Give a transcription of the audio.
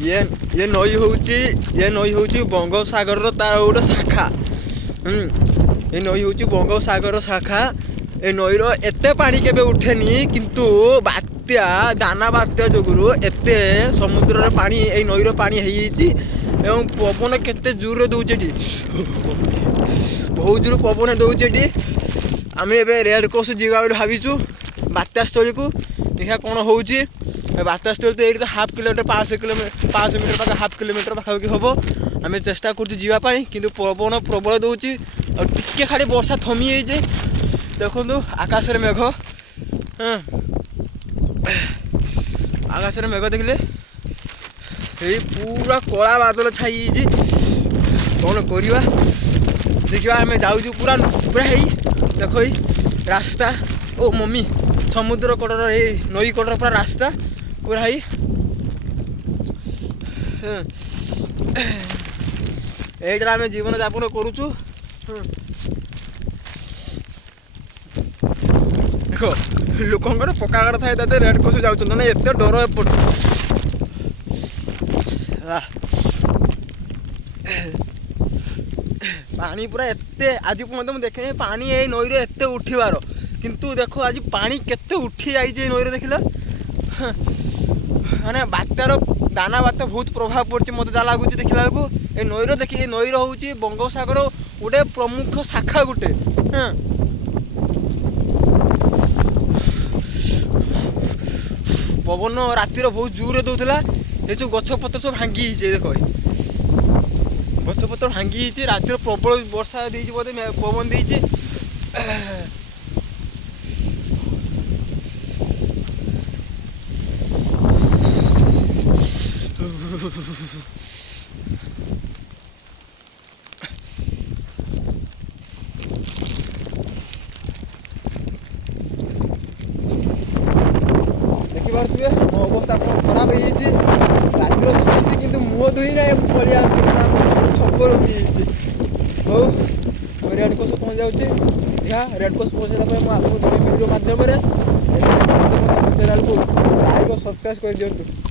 ये ये नई होची बंगोपसागर तार गोटे शाखा। ये नई होची बंगोपसागर शाखा। ए नईर एते पानी केबे उठेनी किंतु बात्या दाना बात्या जोगुरु एते समुद्र रे पानी ए नईर पानी हेईची एवं पवन केते जोर दउचे डी बहुत जोर पवन दउचे डी। आमे एबे रेड क्रॉस जीवा बोली भाबिचु बात्या स्थली को देखा कोन होउची। बात्या स्थली तो एरी हाफ किलोमीटर 500 मीटर पाखा हाफ किलोमीटर पाखापाखि हम आम चेष्टा कर जावाई कि पवन प्रबल दूची और टिके खाली वर्षा थमी जाइए। देखु आकाश मेघ आकाश मेघ देखले ये पूरा कला बादल छाई कौन करवा देखा आम जाऊँ पूरा पूरा है देख रास्ता ओ मम्मी समुद्र कड़र नई कड़र पूरा रास्ता पूरा है এইটা আমি জীবন যাপন করুছু। দেখ লোকଙ୍କର ପକ୍କା ଘର ଥାଏ ତାতে ରେଡ୍ କ୍ରସ୍ ଯାଉଛନ୍ତି ନା ଏତେ ଡର ଏପଟ ପାଣି ପୁରା ଏତେ ଆଜି ପର୍ଯ୍ୟନ୍ତ ମୁଁ ଦେଖିନି ପାଣି ଏଇ ନଈରେ ଏତେ ଉଠିବାର କିନ୍ତୁ ଦେଖ ଆଜି ପାଣି କେତେ ଉଠି ଯାଇଛି ଏଇ ନଈରେ ଦେଖିଲ ମାନେ ବାତ୍ୟାର दाना बात्या बहुत प्रभाव पड़े मत जहाँ लगुच देखला बेलू ये नईर देखिए नईर हूँ बंगोपसागर गोटे प्रमुख शाखा गोटे पवन रातिर बहुत जोर दौला ये जो गछपत्र सब भांगी देख गछपत्र भांगी रातिर प्रबल वर्षा बोधे पवन दे देखिपे मो अवस्था खराब हो रातिर शुशी कि मुह धोई ना पलि छप रखी हूँ रेड क्रॉस पहुँच जाऊँगी या रेड क्रॉस पहुँचला मुझे आपको भिडियो मध्यम चैनल को लाइक और सब्सक्राइब कर दिंतु।